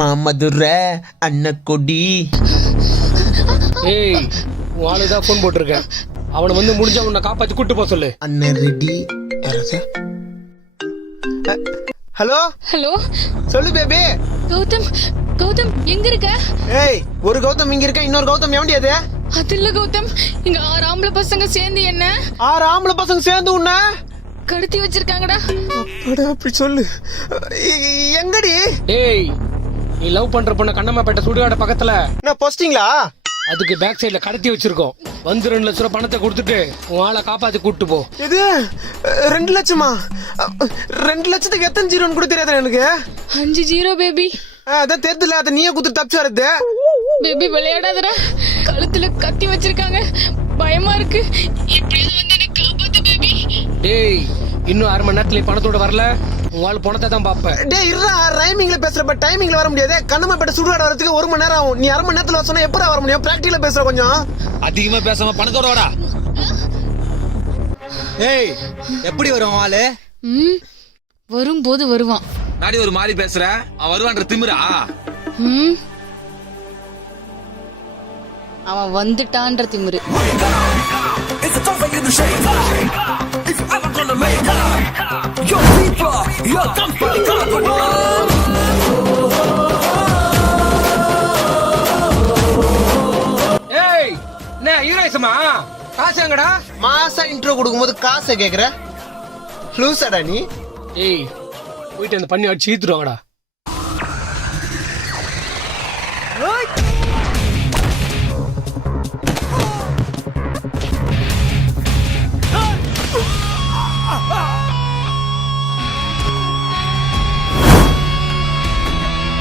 மாமதுர அன்னக்கொடி ஏய் உன் தான் ஃபோன் போட்டிருக்கேன். அவனை வந்து முடிஞ்சா உன்னை காப்பாத்தி கூட்டு போக சொல்லு. அண்ணன் ரெடி. ஹலோ? ஹலோ? சொல்லு பேபி. கௌதம் கௌதம் எங்க இருக்க? ஏய் ஒரு கௌதம் இங்க இருக்க? இன்னொரு கௌதம் எவன்டி அது? அது இல்ல கௌதம். இங்க ஆறு ஆம்பளை பசங்க சேர்ந்து என்ன? ஆறு ஆம்பளை பசங்க சேர்ந்து உன்ன? கடத்தி வச்சிருக்காங்கடா. அட அப்படி சொல்லு. எங்கடி? டேய் நீ லவ் பண்ற பொண்ண கண்ணம்மாப்பேட்டை சுடுகாட பக்கத்துல. நான் போஸ்டிங்களா அதுக்கு பேக் சைடுல கடத்தி வச்சிருக்கோம். வந்து ரெண்டு லட்ச ரூபா பணத்தை கொடுத்துட்டு உன் ஆளை காப்பாத்தி கூட்டு போ. இது ரெண்டு லட்சமா? ரெண்டு லட்சத்துக்கு எத்தனை ஜீரோன்னு கூட தெரியாது எனக்கு? அஞ்சு ஜீரோ பேபி ஆ, அதான் தெரியுதுல அதை நீயே குத்து தப்பிச்சு வருது பேபி விளையாடாதடா. கழுத்துல கத்தி வச்சிருக்காங்க. பயமா இருக்கு. எப்படியாவது வந்து எனக்கு காப்பாத்து பேபி டேய் இன்னும் அரை மணி நேரத்துல பணத்தோட வரல. உன் ஆள் பணத்தை தான் பாப்ப டேய் இருடா ரைமிங்ல பேசுற பட் டைமிங்ல வர முடியாது. கண்ணம்மா பேட்ட சுடுகாடு வரதுக்கு ஒரு மணி நேரம் ஆகும். நீ அரை மணி நேரத்துல சொன்னா எப்படா வர முடியும்? பிராக்டிகலா பேசுற கொஞ்சம். அதிகமா பேசாம பணத்தோட வாடா. ஏய் எப்படி வரும் ஆளு? ம் வரும்போது வருவான். நாடி ஒரு மாதிரி பேசுற? அவன் வருவான்ற திமிரா? ம். அவன் வந்துட்டான்ற திமிரு. ஏய் என்ன ஹீரோயிசமா காசு எங்கடா? மாசா இன்ட்ரோ கொடுக்கும்போது காசை கேக்குற? லூசாடா நீ? ஏய் போயிட்டு அந்த பண்ணி அடிச்சு ஈத்துருவாங்கடா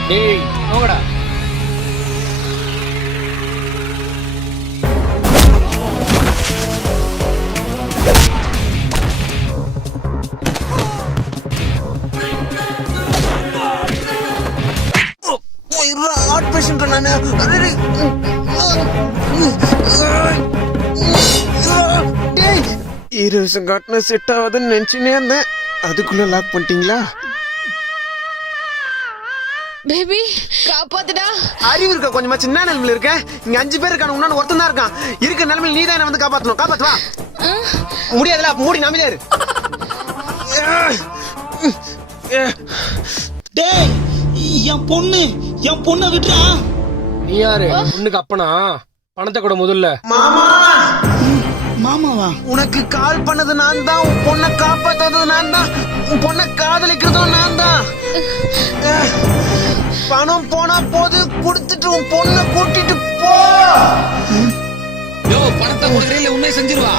டேய் போங்கடா ஹார்ட் பேஷண்ட் நானு ஹீரோயிசம் காட்டின செட் ஆகாதுன்னு நினைச்சுனே இருந்தேன். அதுக்குள்ள லாக் பண்ணிட்டீங்களா? பேபி காப்பாத்துடா. அறிவு இருக்கா கொஞ்சமா? சின்ன நிலைமையில இருக்க. இங்க அஞ்சு பேர் இருக்கான உன்னான ஒருத்தன் தான் இருக்கான். இருக்க நிலைமையில நீ தான் என்ன வந்து காப்பாத்தணும். காப்பாத்து வா. முடியாதுல அப்ப மூடி நம்பிலே இரு. டேய் என் பொண்ணு என் பொண்ணை விட்டுறா நீ யாரு? பொண்ணுக்கு அப்பனா? பணத்தை கூட முதல்ல. மாமா! மாமாவா? உனக்கு கால் பண்ணது நான் தான். உன் பொண்ணை காப்பாத்துறது நான் தான். உன் பொண்ணை காதலிக்கிறதும் நான் தான். பணம் போனா போது கொடுத்துட்டு உன் பொண்ணை கூட்டிட்டு போ. யோ பணத்தை கொடுக்குறீங்க உண்மை செஞ்சிருவா.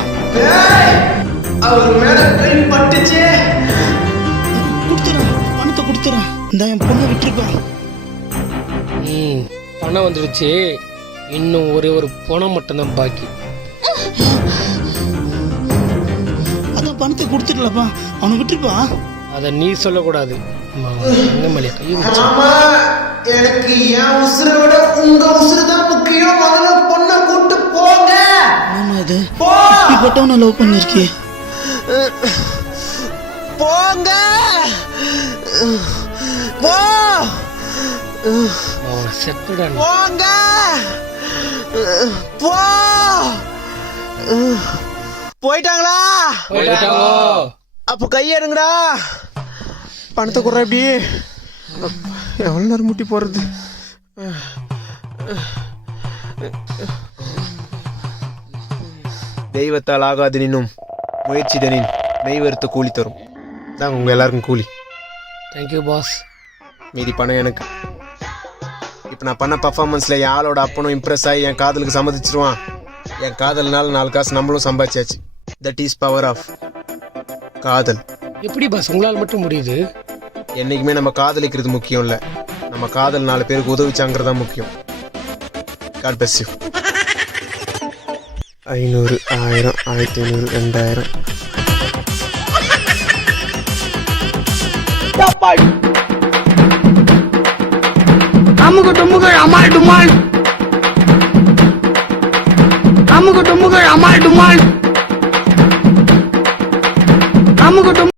அவர் மேல கை பட்டுச்சு. கொடுத்துறேன் பணத்தை கொடுத்துறேன். இந்த என் பொண்ணை விட்டுருப்பா ம் பணம் வந்துடுச்சு இன்னும் ஒரே ஒரு பணம் மட்டும்தான் பாக்கி. அதான் பணத்தை கொடுத்துடலப்பா. அவனை விட்டுருப்பா. அத நீ சொல்லக்கூடாது. மேலே கை வச்சு மாமா எனக்கு என் உசுரை விட உங்க உசுறு தான் முக்கியம் முதல்ல பொண்ணை கூட்டு போங்க இது லவ் பண்ணிருக்கே போங்க போ செத்துடா. போங்க போ போயிட்டாங்களா போயிட்டாங்கோ. அப்ப கையெடுங்கடா பணத்தை குடுற எப்படி எவ்வளவு நேரம் முட்டி போறது தெய்வத்தால் ஆகாது நின்னும் முயற்சி தனின் மெய் வெறுத்த கூலி தரும். தான் உங்க எல்லாருக்கும் கூலி. Thank you பாஸ் மீதி பணம் எனக்கு. இப்போ நான் பண்ண பர்ஃபார்மன்ஸில் என் ஆளோட அப்பனும் இம்ப்ரெஸ் ஆகி என் காதலுக்கு சம்மதிச்சிருவான். என் காதல்னால நாலு காசு நம்மளும் சம்பாதிச்சாச்சு. தட் இஸ் பவர் ஆஃப் காதல். எப்படி பாஸ் உங்களால் மட்டும் முடியுது? என்றைக்குமே நம்ம காதலிக்கிறது முக்கியம் இல்லை நம்ம காதல் நாலு பேருக்கு உதவிச்சாங்கிறது தான் முக்கியம். காட் பெஸ் யூ ஐநூறு ஆயிரம் ஆயிரத்தி ஐநூறு ரெண்டாயிரம். அமுக டுமுகள் அமால் டுமால் அமுக டுமுகள் அமால் டுமால் அமுக டுமு